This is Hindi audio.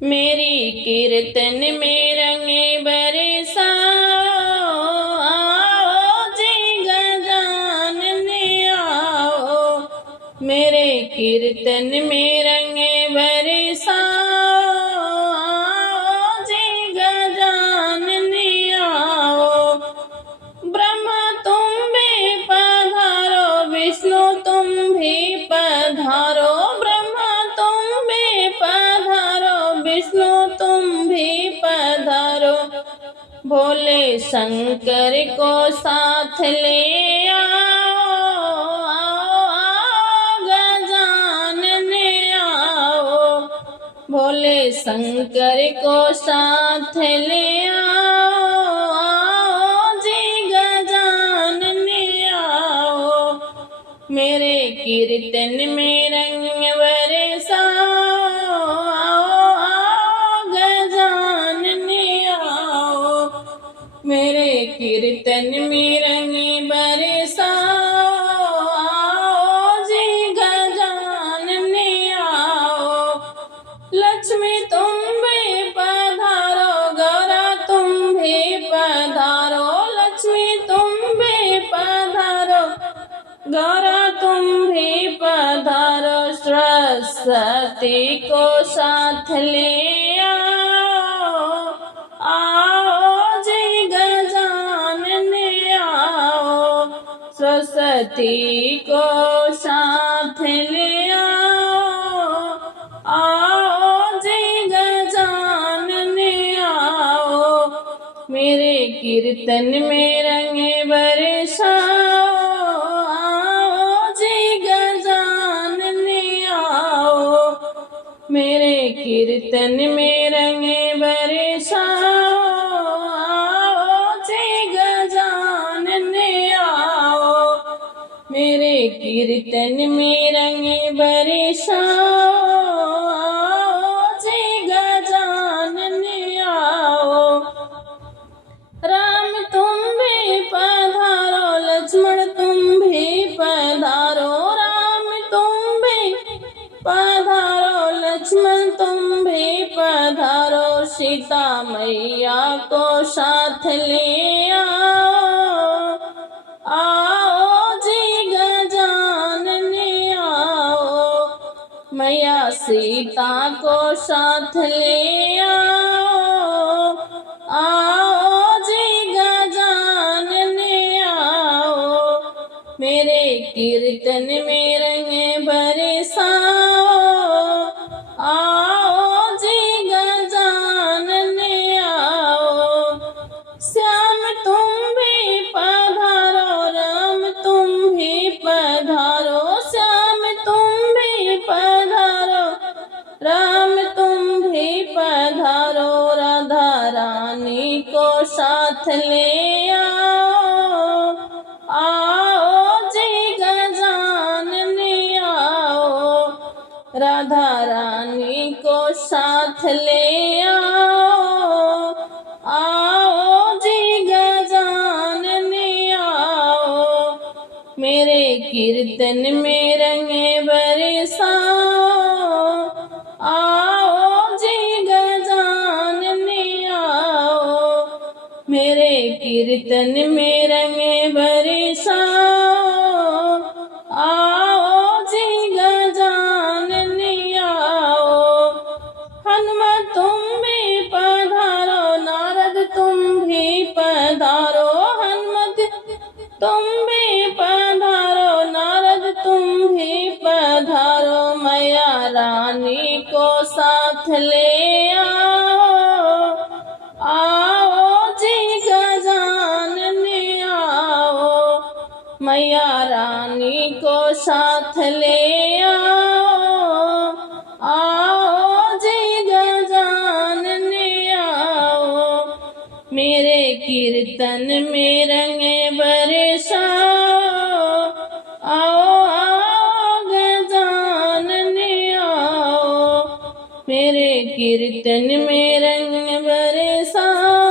मेरी कीर्तन में रंगे बरसाओ, आओ जी गजानन आओ। मेरे कीर्तन में रंगे बरसाओ, आओ जी गजानन आओ। ब्रह्मा तुम भी पधारो, विष्णु तुम भी पधारो। ब्रह्मा तुम भी पधारो, विष्णु तुम भी पधारो। भोले शंकर को साथ ले आओ, आओ आओ गजानन आओ। भोले शंकर को साथ ले आओ, आओ जी गजानन आओ। मेरे कीर्तन में रंग बरसाओ, आओ आओ गजानन आओ। मेरे कीर्तन में रंग बरसाओ, आओ जी गजानन आओ। लक्ष्मी तुम भी पधारो, गौरा तुम भी पधारो। लक्ष्मी तुम भी पधारो, गौरा तुम भी पधारो। सरस्वती को साथ ले आओ, आओ जी गजानन आओ। सरस्वती को साथ ले आओ, आओ जी गजानन आओ। मेरे कीर्तन में रंगे बरसाओ, आओ जी गजानन आओ। मेरे कीर्तन में रंगे बरसाओ, आओ जी गजानन आओ। मेरे कीर्तन में रंगे बरसाओ, आओ जी गजानन आओ। राम तुम भी पधारो, लक्ष्मण तुम भी पधारो। राम तुम भी पधारो, लक्ष्मण तुम भी पधारो। सीता मैया को साथ ले आओ, आओ जी गजानन आओ। मैया सीता को साथ ले आओ, आओ जी गजानन आओ। मेरे कीर्तन में रंग बरसाओ, आओ जी गजानन आओ। श्याम तुम भी पधारो, राम तुम भी पधारो। श्याम तुम भी पधारो, राम तुम भी पधारो। राधा रानी को साथ ले आओ, आओ जी गजानन आओ। राधा रानी को साथ ले आओ, आओ जी गजानन आओ। मेरे कीर्तन में रंगे बरसाओ, आओ जी गजानन आओ। मेरे कीर्तन में रंगे बरसाओ, आओ जी गजानन आओ। हनुमत तुम भी पधारो, नारद तुम भी पधारो। हनुमत तुम भी पधारो, नारद तुम भी पधारो। मैया रानी को साथ ले आओ, आओ जी गजानन आओ। मैया रानी को साथ ले आओ, आओ जी गजानन आओ। मेरे कीर्तन में रंगे बरसाओ, आओ आओ गजानन आओ। मेरे कीर्तन में रंग बरसाओ,